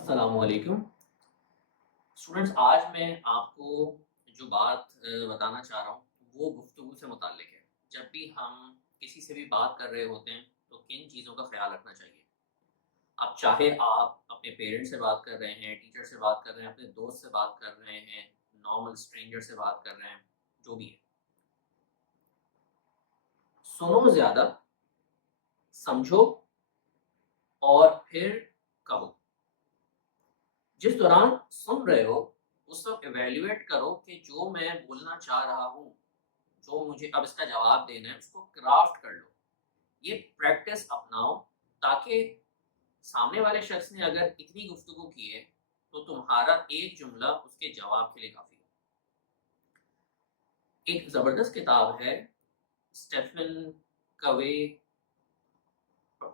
السلام علیکم اسٹوڈنٹس، آج میں آپ کو جو بات بتانا چاہ رہا ہوں وہ گفتگو سے متعلق ہے۔ جب بھی ہم کسی سے بھی بات کر رہے ہوتے ہیں تو کن چیزوں کا خیال رکھنا چاہیے؟ اب چاہے آپ اپنے پیرنٹ سے بات کر رہے ہیں، ٹیچر سے بات کر رہے ہیں، اپنے دوست سے بات کر رہے ہیں، نارمل اسٹرینجر سے بات کر رہے ہیں، جو بھی ہے، سنو زیادہ، سمجھو اور پھر کہو۔ جس دوران سن رہے ہو اس وقت ایویلیویٹ کرو کہ جو میں بولنا چاہ رہا ہوں، جو مجھے اب اس کا جواب دینا ہے، اس کو کرافٹ کر لو۔ یہ پریکٹس اپناؤ تاکہ سامنے والے شخص نے اگر اتنی گفتگو کی ہے تو تمہارا ایک جملہ اس کے جواب کے لیے کافی ہے۔ ایک زبردست کتاب ہے اسٹیفن کوے،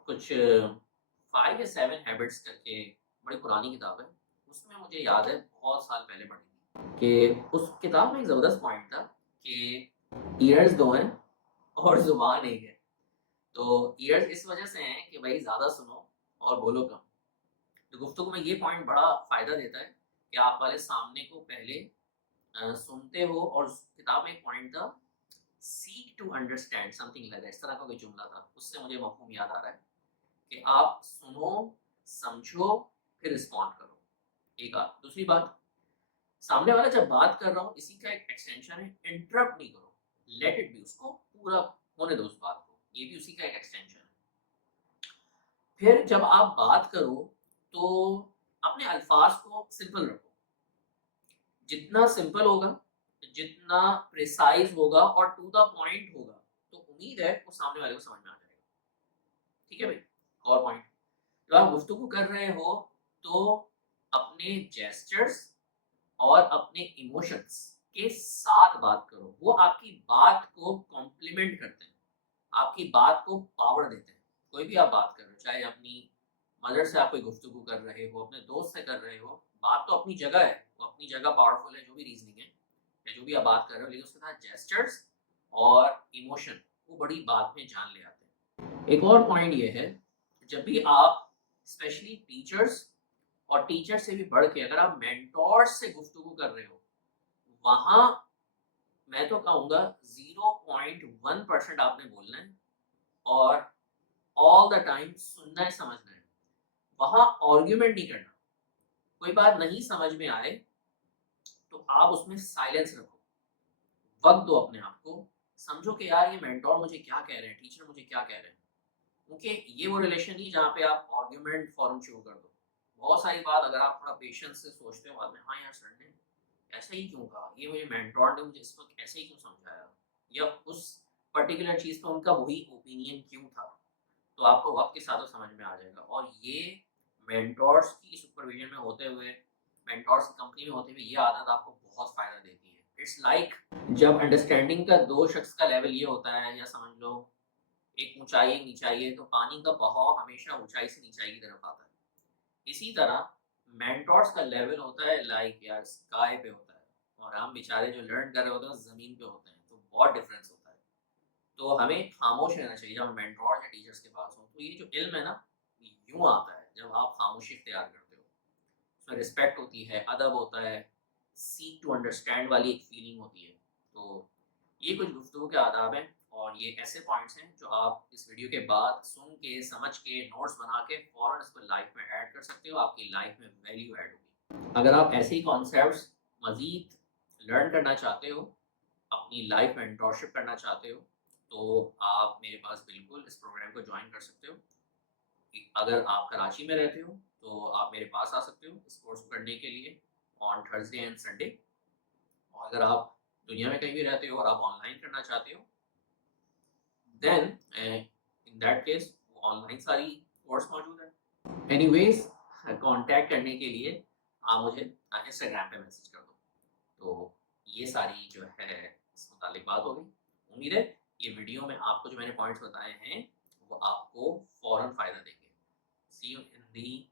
کچھ 5 یا 7 ہیبٹس کر کے، بڑی پرانی کتاب ہے۔ اس میں مجھے یاد ہے بہت سال پہلے پڑھی تھی کہ اس کتاب میں ایک زبردست پوائنٹ تھا کہ ایئرز 2 ہیں اور زبان ایک ہے۔ تو ایئرز اس وجہ سے ہیں کہ بھائی زیادہ سنو اور بولو کم۔ تو گفتگو میں یہ پوائنٹ بڑا فائدہ دیتا ہے کہ آپ والے سامنے کو پہلے سنتے ہو، اور کتاب میں ایک پوائنٹ تھا seek to understand something like, اس طرح کا کوئی جملہ تھا، اس سے مجھے مفہوم یاد آ رہا ہے کہ آپ سنو، سمجھو، پھر رسپونڈ کرو۔ ایک بات، دوسری بات، سامنے والا جب بات کر رہا ہوں اسی کا ایک ایکسٹینشن ہے، انٹرپٹ نہیں کرو، لیٹ اٹ بی، اس کو پورا ہونے دو اس بات کو، یہ بھی اسی کا ایک ایکسٹینشن ہے۔ پھر جب آپ بات کرو تو اپنے الفاظ کو سمپل رکھو، جتنا سمپل ہوگا، جتنا پریسائز ہوگا اور ٹو دا پوائنٹ ہوگا، تو امید ہے وہ سامنے والے کو سمجھ میں آ جائے گا۔ ٹھیک ہے بھائی؟ اور پوائنٹ، جب آپ گفتگو کر رہے ہو تو اپنے جیسچرز اور اپنے ایموشنز کے ساتھ بات کرو، وہ آپ کی بات کو کمپلیمنٹ کرتے ہیں، آپ کی بات کو پاور دیتے ہیں۔ کوئی بھی آپ بات کر رہے ہو، چاہے اپنی مدر سے آپ کوئی گفتگو کر رہے ہو، اپنے دوست سے کر رہے ہو، بات تو اپنی جگہ ہے، وہ اپنی جگہ پاورفل ہے، جو بھی ریزننگ ہے یا جو بھی آپ بات کر رہے ہو، لیکن اس کے ساتھ جیسچرز اور ایموشن وہ بڑی بات میں جان لے آتے ہیں۔ ایک اور پوائنٹ یہ ہے، جب بھی آپ اسپیشلی ٹیچرز اور ٹیچر سے بھی بڑھ کے اگر آپ مینٹورز سے گفتگو کر رہے ہو، وہاں میں تو کہوں گا 0.1% آپ نے بولنا ہے اور آل دا ٹائم سننا ہے، سمجھنا ہے۔ وہاں آرگیومنٹ نہیں کرنا، کوئی بات نہیں سمجھ میں آئے تو آپ اس میں سائلنس رکھو، وقت دو اپنے آپ کو، سمجھو کہ یار یہ مینٹور مجھے کیا کہہ رہے ہیں، ٹیچر مجھے کیا کہہ رہے ہیں، کیونکہ یہ وہ ریلیشن نہیں جہاں پہ آپ آرگیومنٹ فوراً شروع کر دو۔ بہت ساری بات اگر آپ تھوڑا پیشنس سے سوچتے ہو بعد میں، ہاں یار سر نے ایسا ہی کیوں کہا، یہ مجھے مینٹور نے مجھے اس وقت ایسے ہی کیوں سمجھایا، یا اس پرٹیکولر چیز پہ ان کا وہی اوپینین کیوں تھا، تو آپ کو وقت کے ساتھ سمجھ میں آ جائے گا۔ اور یہ مینٹورس کی سپرویژن میں ہوتے ہوئے، مینٹورس کی کمپنی میں ہوتے ہوئے، یہ عادت آپ کو بہت فائدہ دیتی ہے۔ اٹس لائک جب انڈرسٹینڈنگ کا دو شخص کا لیول یہ ہوتا ہے، یا سمجھ لو ایک اونچائی ایک نچائی ہے، تو پانی کا بہاؤ ہمیشہ اونچائی سے نچائی کی طرف آتا ہے، اسی طرح مینٹورس کا لیول ہوتا ہے لائک یار اسکائی پہ ہوتا ہے، اور ہم بیچارے جو لرن کر رہے ہوتے ہیں زمین پہ ہوتے ہیں، تو بہت ڈفرینس ہوتا ہے۔ تو ہمیں خاموش رہنا چاہیے جب مینٹور یا ٹیچرس کے پاس ہوں۔ تو یہ جو علم ہے نا، یوں آتا ہے جب آپ خاموشی اختیار کرتے ہو، اس میں رسپیکٹ ہوتی ہے، ادب ہوتا ہے، سیک ٹو انڈرسٹینڈ والی ایک فیلنگ ہوتی ہے۔ تو یہ کچھ گفتگو کے آداب ہیں، اور یہ ایسے پوائنٹس ہیں جو آپ اس ویڈیو کے بعد سن کے، سمجھ کے، نوٹس بنا کے فوراً اس کو لائف میں ایڈ کر سکتے ہو، آپ کی لائف میں ویلیو ایڈ ہوگی۔ اگر آپ ایسے ہی کانسیپٹس مزید لرن کرنا چاہتے ہو، اپنی لائف میں مینٹورشپ کرنا چاہتے ہو، تو آپ میرے پاس بالکل اس پروگرام کو جوائن کر سکتے ہو۔ اگر آپ کراچی میں رہتے ہو تو آپ میرے پاس آ سکتے ہو اس کورس کو کرنے کے لیے آن تھرسڈے اینڈ سنڈے، اور اگر آپ دنیا میں کہیں بھی رہتے ہو اور آپ آن لائن کرنا چاہتے ہو، then in that case online ساری کورس موجود ہے۔ اینی ویز، کانٹیکٹ کرنے کے لیے آپ مجھے انسٹاگرام پہ میسج کر دو۔ تو یہ ساری جو ہے اس متعلق بات ہوگی۔ امید ہے یہ ویڈیو میں آپ کو جو میں نے پوائنٹس بتائے ہیں وہ آپ کو فوراً فائدہ دیں گے۔ سی یو ان دی